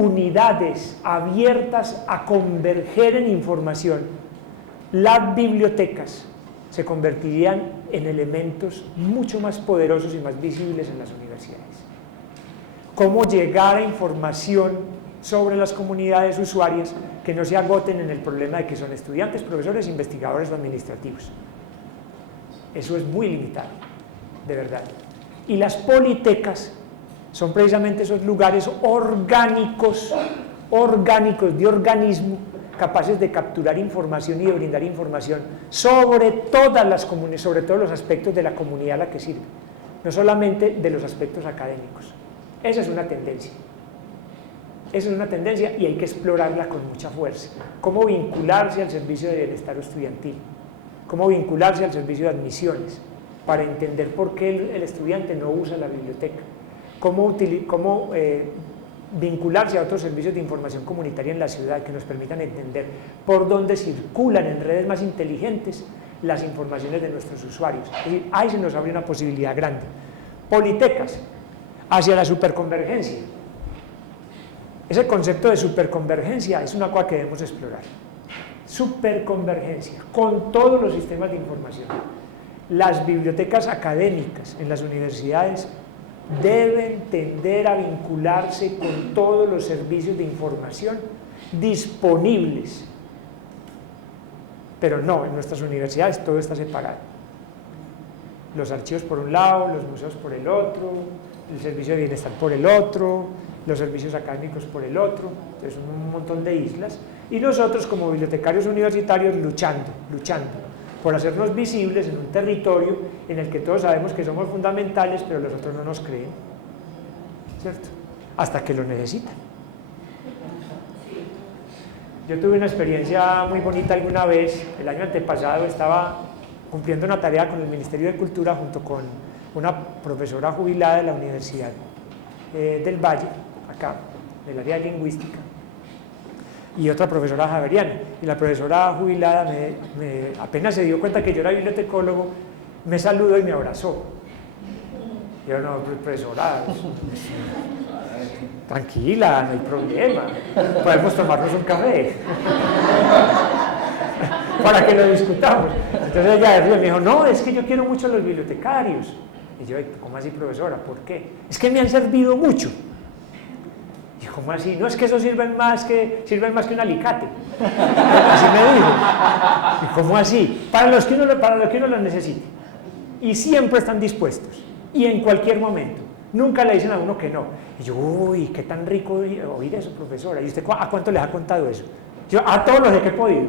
unidades abiertas a converger en información, las bibliotecas se convertirían en elementos mucho más poderosos y más visibles en las universidades. Cómo llegar a información sobre las comunidades usuarias que no se agoten en el problema de que son estudiantes, profesores, investigadores o administrativos. Eso es muy limitado, de verdad. Y las politecas son precisamente esos lugares orgánicos de organismo, capaces de capturar información y de brindar información sobre todas las comunidades, sobre todos los aspectos de la comunidad a la que sirve, no solamente de los aspectos académicos. Esa es una tendencia. Esa es una tendencia y hay que explorarla con mucha fuerza. Cómo vincularse al servicio de bienestar estudiantil, cómo vincularse al servicio de admisiones, para entender por qué el estudiante no usa la biblioteca, cómo vincularse a otros servicios de información comunitaria en la ciudad que nos permitan entender por dónde circulan en redes más inteligentes las informaciones de nuestros usuarios. Es decir, ahí se nos abre una posibilidad grande. Politecas, hacia la superconvergencia. Ese concepto de superconvergencia es una cosa que debemos explorar. Superconvergencia, con todos los sistemas de información. Las bibliotecas académicas en las universidades deben tender a vincularse con todos los servicios de información disponibles. Pero no, en nuestras universidades todo está separado. Los archivos por un lado, los museos por el otro, el servicio de bienestar por el otro, los servicios académicos por el otro, entonces son un montón de islas, y nosotros como bibliotecarios universitarios luchando por hacernos visibles en un territorio en el que todos sabemos que somos fundamentales, pero los otros no nos creen, ¿cierto? Hasta que lo necesitan. Yo tuve una experiencia muy bonita alguna vez, el año antepasado estaba cumpliendo una tarea con el Ministerio de Cultura junto con una profesora jubilada de la Universidad del Valle, acá, del área de lingüística, y otra profesora javeriana, y la profesora jubilada apenas se dio cuenta que yo era bibliotecólogo, me saludó y me abrazó. Yo no, profesora, tranquila, no hay problema, podemos tomarnos un café para que lo discutamos. Entonces ella me dijo, no, es que yo quiero mucho a los bibliotecarios. Y yo, ¿cómo así, profesora? ¿Por qué? Es que me han servido mucho. Y ¿cómo así? No, es que eso sirven más que un alicate. Así me dijo. ¿Y cómo así? Para lo que uno los necesite. Y siempre están dispuestos. Y en cualquier momento. Nunca le dicen a uno que no. Y yo, uy, qué tan rico oír eso, profesora. ¿Y usted a cuánto les ha contado eso? Yo, a todos los que he podido.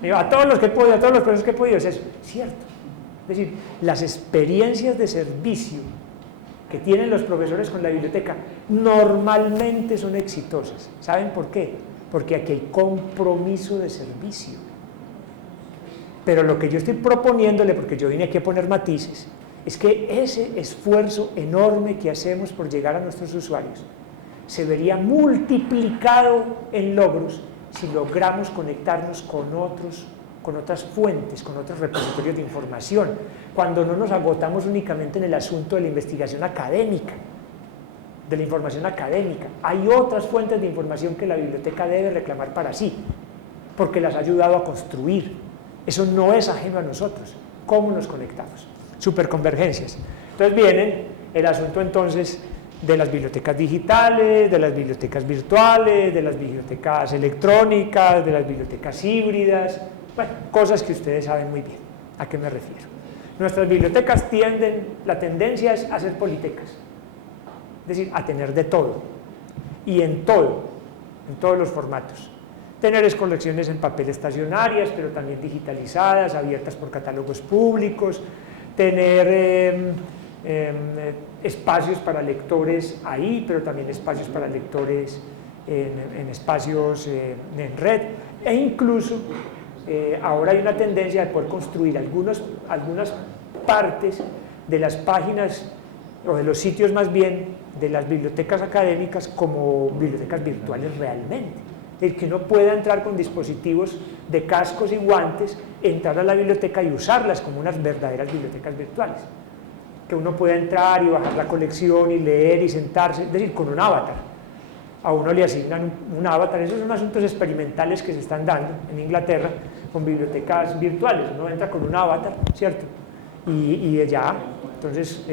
Digo, a todos los que he podido, a todos los profesores que he podido, es eso. Cierto. Es decir, las experiencias de servicio que tienen los profesores con la biblioteca normalmente son exitosas. ¿Saben por qué? Porque aquí hay compromiso de servicio. Pero lo que yo estoy proponiéndole, porque yo vine aquí a poner matices, es que ese esfuerzo enorme que hacemos por llegar a nuestros usuarios se vería multiplicado en logros si logramos conectarnos con otras fuentes, con otros repositorios de información, cuando no nos agotamos únicamente en el asunto de la investigación académica, de la información académica. Hay otras fuentes de información que la biblioteca debe reclamar para sí, porque las ha ayudado a construir. Eso no es ajeno a nosotros. ¿Cómo nos conectamos? Superconvergencias. Entonces viene el asunto entonces de las bibliotecas digitales, de las bibliotecas virtuales, de las bibliotecas electrónicas, de las bibliotecas híbridas, bueno, cosas que ustedes saben muy bien a qué me refiero. Nuestras bibliotecas la tendencia es a ser politecas, es decir, a tener de todo, y en todos los formatos. Tener colecciones en papel estacionarias, pero también digitalizadas, abiertas por catálogos públicos, tener espacios para lectores ahí, pero también espacios para lectores en espacios en red, e incluso ahora hay una tendencia de poder construir algunas partes de las páginas, o de los sitios más bien, de las bibliotecas académicas como bibliotecas virtuales realmente. El que uno pueda entrar con dispositivos de cascos y guantes, entrar a la biblioteca y usarlas como unas verdaderas bibliotecas virtuales. Que uno pueda entrar y bajar la colección y leer y sentarse, es decir, con un avatar. a uno le asignan un avatar. Esos son asuntos experimentales que se están dando en Inglaterra con bibliotecas virtuales. Uno entra con un avatar, ¿cierto? Y ya, entonces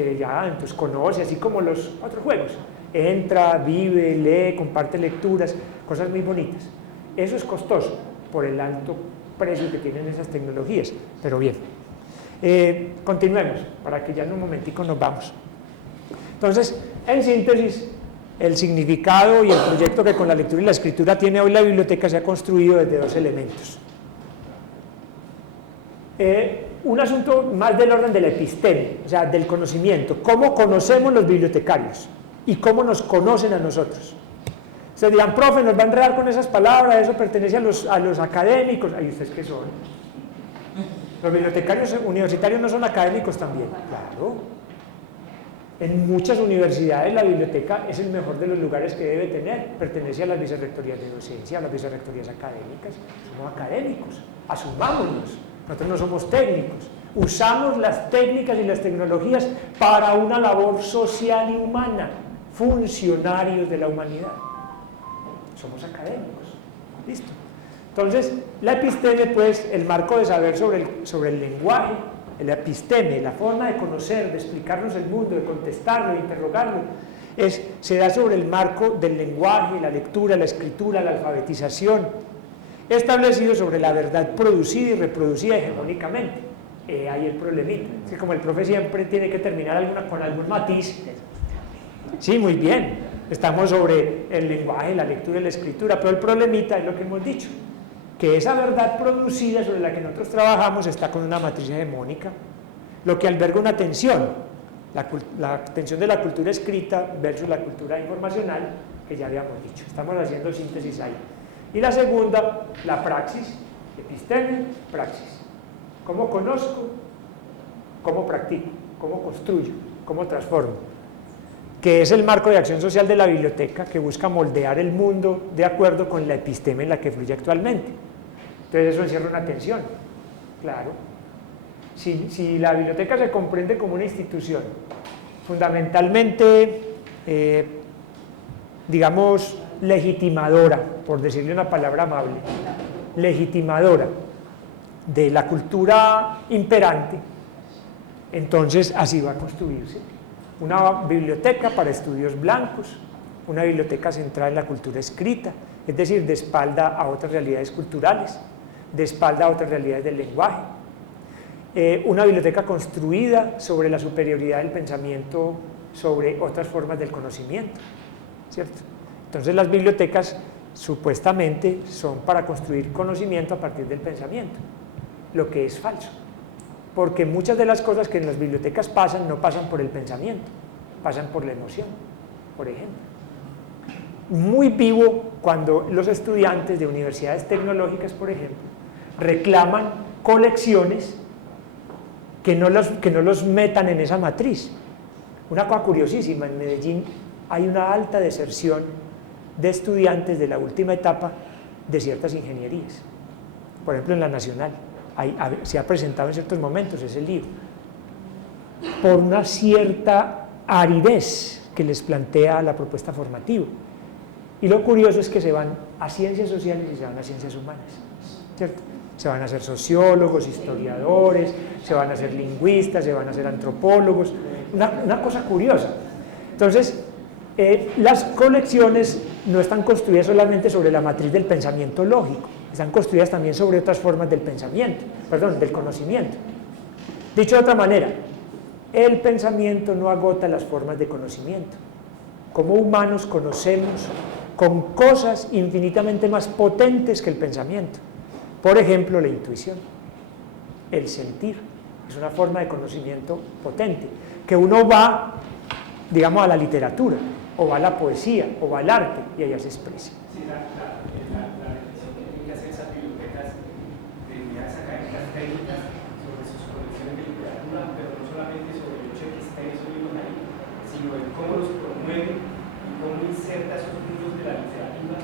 conoce, así como los otros juegos. Entra, vive, lee, comparte lecturas, cosas muy bonitas. Eso es costoso por el alto precio que tienen esas tecnologías, pero bien. Continuemos, para que ya en un momentico nos vamos. Entonces, en síntesis, el significado y el proyecto que con la lectura y la escritura tiene hoy la biblioteca se ha construido desde dos elementos. Un asunto más del orden de la episteme, o sea, del conocimiento. ¿Cómo conocemos los bibliotecarios? ¿Y cómo nos conocen a nosotros? Ustedes dirán, profe, nos va a enredar con esas palabras, eso pertenece a los académicos. ¿Y ustedes qué son? ¿Los bibliotecarios universitarios no son académicos también? Claro. En muchas universidades la biblioteca es el mejor de los lugares que debe tener. Pertenece a las vicerrectorías de docencia, a las vicerrectorías académicas. Somos académicos, asumámonos. Nosotros no somos técnicos. Usamos las técnicas y las tecnologías para una labor social y humana, funcionarios de la humanidad. Somos académicos. ¿Listo? Entonces, la episteme, pues, el marco de saber sobre el lenguaje, el episteme, la forma de conocer, de explicarnos el mundo, de contestarlo, de interrogarlo, se da sobre el marco del lenguaje, la lectura, la escritura, la alfabetización, establecido sobre la verdad producida y reproducida hegemónicamente. Ahí el problemita. Es que como el profe siempre tiene que terminar con algún matiz. Sí, muy bien. Estamos sobre el lenguaje, la lectura y la escritura, pero el problemita es lo que hemos dicho, que esa verdad producida sobre la que nosotros trabajamos está con una matriz hegemónica, lo que alberga una tensión, la tensión de la cultura escrita versus la cultura informacional, que ya habíamos dicho. Estamos haciendo síntesis ahí. Y la segunda, la praxis, episteme, praxis. ¿Cómo conozco? ¿Cómo practico? ¿Cómo construyo? ¿Cómo transformo? Que es el marco de acción social de la biblioteca, que busca moldear el mundo de acuerdo con la episteme en la que fluye actualmente. Entonces eso encierra una tensión, claro. Si la biblioteca se comprende como una institución fundamentalmente, digamos, legitimadora, por decirle una palabra amable, legitimadora de la cultura imperante, entonces así va a construirse. Una biblioteca para estudios blancos, una biblioteca centrada en la cultura escrita, es decir, de espalda a otras realidades culturales, de espalda a otras realidades del lenguaje. Una biblioteca construida sobre la superioridad del pensamiento sobre otras formas del conocimiento, ¿cierto? Entonces las bibliotecas supuestamente son para construir conocimiento a partir del pensamiento, lo que es falso, porque muchas de las cosas que en las bibliotecas pasan no pasan por el pensamiento, pasan por la emoción, por ejemplo. Muy vivo cuando los estudiantes de universidades tecnológicas, por ejemplo, reclaman colecciones que no los metan en esa matriz. Una cosa curiosísima, en Medellín hay una alta deserción de estudiantes de la última etapa de ciertas ingenierías. Por ejemplo, en la Nacional se ha presentado en ciertos momentos ese libro, por una cierta aridez que les plantea la propuesta formativa. Y lo curioso es que se van a ciencias sociales y se van a ciencias humanas, ¿cierto? Se van a ser sociólogos, historiadores, se van a ser lingüistas, se van a ser antropólogos, una cosa curiosa. Entonces, las colecciones no están construidas solamente sobre la matriz del pensamiento lógico, están construidas también sobre otras formas del pensamiento, del conocimiento. Dicho de otra manera, el pensamiento no agota las formas de conocimiento. Como humanos conocemos con cosas infinitamente más potentes que el pensamiento. Por ejemplo, la intuición, el sentir, es una forma de conocimiento potente, que uno va, digamos, a la literatura, o va a la poesía, o va al arte, y allá se expresa. Sí, la reflexión que tienen que hacer esas bibliotecas de unidades académicas técnicas sobre sus colecciones de literatura, pero no solamente sobre el hecho de que estén esos libros ahí, sino en cómo los promueven y cómo inserta esos libros de la literatura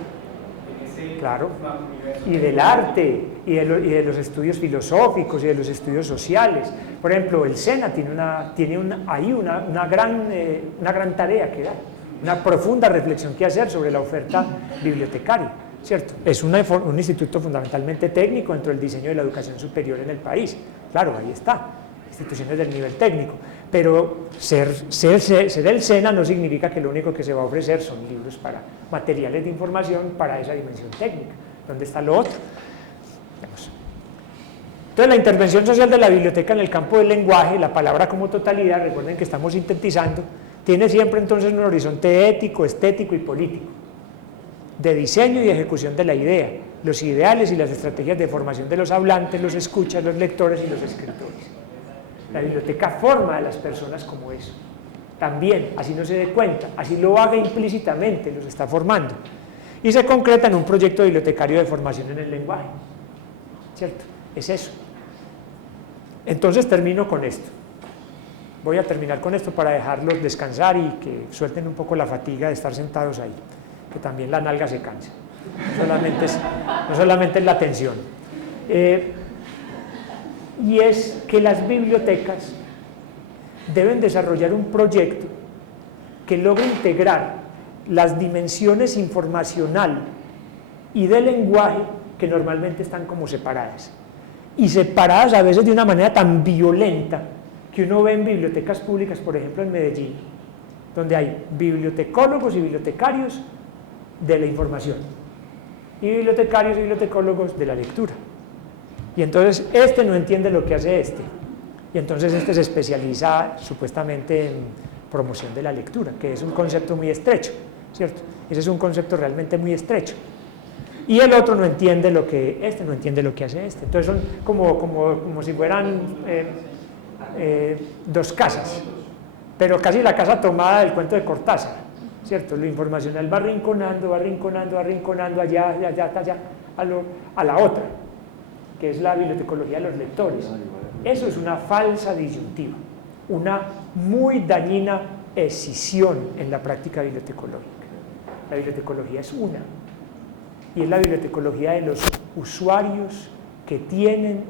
en ese universo. Y del arte, y de los estudios filosóficos, y de los estudios sociales. Por ejemplo, el SENA tiene una gran tarea que dar. una profunda reflexión que hacer sobre la oferta bibliotecaria, ¿cierto? Es un instituto fundamentalmente técnico dentro del diseño de la educación superior en el país, claro, ahí está, instituciones del nivel técnico, pero ser el SENA no significa que lo único que se va a ofrecer son libros para materiales de información para esa dimensión técnica. ¿Dónde está lo otro? Entonces la intervención social de la biblioteca en el campo del lenguaje, la palabra como totalidad, recuerden que estamos sintetizando, tiene siempre entonces un horizonte ético, estético y político, de diseño y ejecución de la idea, los ideales y las estrategias de formación de los hablantes, los escuchas, los lectores y los escritores. La biblioteca forma a las personas como eso. También, así no se dé cuenta, así lo haga implícitamente, los está formando. Y se concreta en un proyecto bibliotecario de formación en el lenguaje. ¿Cierto? Es eso. Entonces termino con esto. Voy a terminar con esto para dejarlos descansar y que suelten un poco la fatiga de estar sentados ahí, que también la nalga se cansa. No solamente es la tensión. Y es que las bibliotecas deben desarrollar un proyecto que logre integrar las dimensiones informacional y de lenguaje que normalmente están como separadas, y separadas a veces de una manera tan violenta que uno ve en bibliotecas públicas, por ejemplo en Medellín, donde hay bibliotecólogos y bibliotecarios de la información y bibliotecarios y bibliotecólogos de la lectura. Y entonces este no entiende lo que hace este, y entonces este se especializa supuestamente en promoción de la lectura, que es un concepto muy estrecho, ¿cierto? Ese es un concepto realmente muy estrecho. Y el otro no entiende lo que este, no entiende lo que hace este. Entonces son como si fueran dos casas, pero casi la casa tomada del cuento de Cortázar, ¿cierto? Lo informacional va arrinconando allá, a la otra, que es la bibliotecología de los lectores. Eso es una falsa disyuntiva, una muy dañina escisión en la práctica bibliotecológica. La bibliotecología es una, y es la bibliotecología de los usuarios que tienen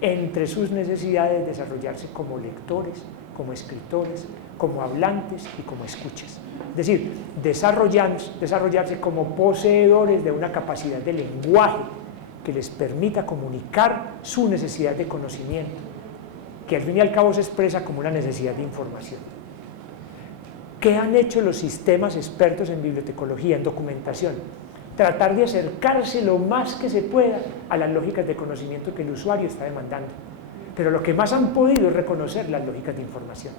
entre sus necesidades desarrollarse como lectores, como escritores, como hablantes y como escuchas. Es decir, desarrollarse como poseedores de una capacidad de lenguaje que les permita comunicar su necesidad de conocimiento, que al fin y al cabo se expresa como una necesidad de información. ¿Qué han hecho los sistemas expertos en bibliotecología, en documentación? Tratar de acercarse lo más que se pueda a las lógicas de conocimiento que el usuario está demandando. Pero lo que más han podido es reconocer las lógicas de información.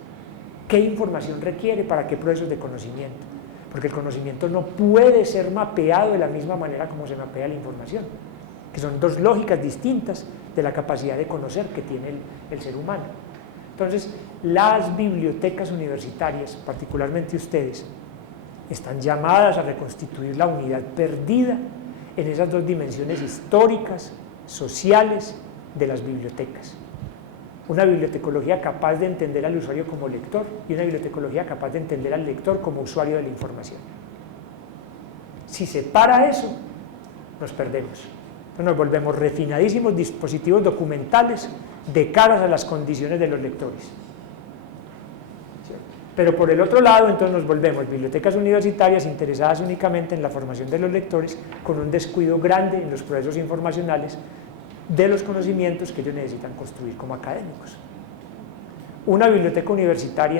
¿Qué información requiere para qué procesos de conocimiento? Porque el conocimiento no puede ser mapeado de la misma manera como se mapea la información, que son dos lógicas distintas de la capacidad de conocer que tiene el ser humano. Entonces, las bibliotecas universitarias, particularmente ustedes, están llamadas a reconstituir la unidad perdida en esas dos dimensiones históricas, sociales de las bibliotecas. Una bibliotecología capaz de entender al usuario como lector y una bibliotecología capaz de entender al lector como usuario de la información. Si se para eso, nos perdemos. Entonces nos volvemos refinadísimos dispositivos documentales de caras a las condiciones de los lectores. Pero por el otro lado, entonces nos volvemos bibliotecas universitarias interesadas únicamente en la formación de los lectores, con un descuido grande en los procesos informacionales de los conocimientos que ellos necesitan construir como académicos. Una biblioteca universitaria